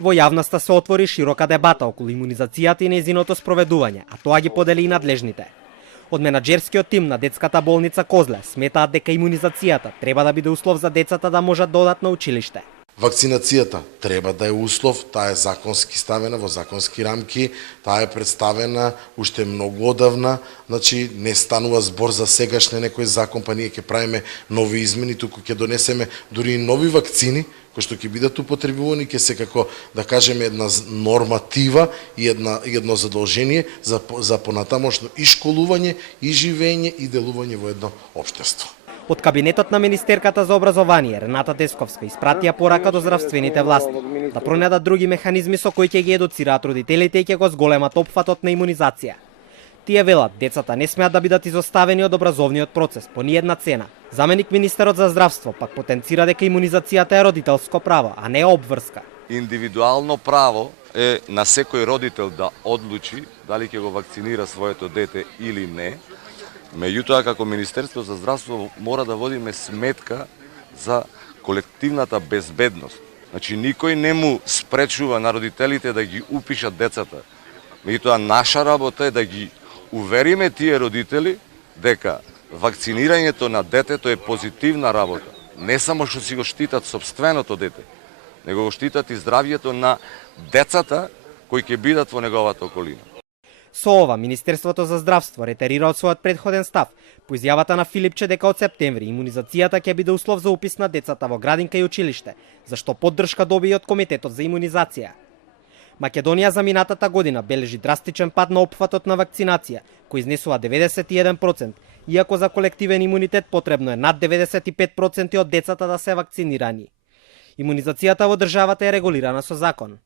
Во јавноста се отвори широка дебата околу имунизацијата и нејзиното спроведување, а тоа ги подели и надлежните. Од менаџерскиот тим на детската болница Козле сметаат дека имунизацијата треба да биде услов за децата да можат да одат на училиште. Вакцинацијата треба да е услов, таа е законски ставена во законски рамки, таа е представена уште многу одавна, значи не станува збор за сегашне некој закон, па ние ќе правиме нови измени, туку ќе донесеме дури и нови вакцини кои што ќе бидат употребувани, ќе се како да кажеме една норматива и едно задолжение за понатамошно и школување, и живење, и делување во едно општество. Од кабинетот на министерката за образование Рената Десковска испратија порака до здравствените власти да пронедат други механизми со кои ќе ги едуцираат родителите и ќе го зголемат опфатот на имунизација. Тие велат, децата не смеат да бидат изоставени од образовниот процес по ниедна цена. Заменик министерот за здравство пак потенцира дека имунизацијата е родителско право, а не обврска. Индивидуално право е на секој родител да одлучи дали ќе го вакцинира своето дете или не. Меѓутоа, како Министерство за здравство мора да водиме сметка за колективната безбедност. Значи, никој не му спречува на родителите да ги упишат децата. Меѓутоа, наша работа е да ги увериме тие родители дека вакцинирањето на детето е позитивна работа. Не само што си го штитат собственото дете, него го штитат и здравјето на децата кои ќе бидат во неговата околина. Со ова, Министерството за здравство ретерира од својот предходен став по изјавата на Филипче дека од септември имунизацијата ќе биде услов за упис на децата во градинка и училиште, зашто поддршка доби и од Комитетот за имунизација. Македонија за минатата година бележи драстичен пад на опфатот на вакцинација, кој изнесува 91%, иако за колективен имунитет потребно е над 95% од децата да се вакцинирани. Имунизацијата во државата е регулирана со закон.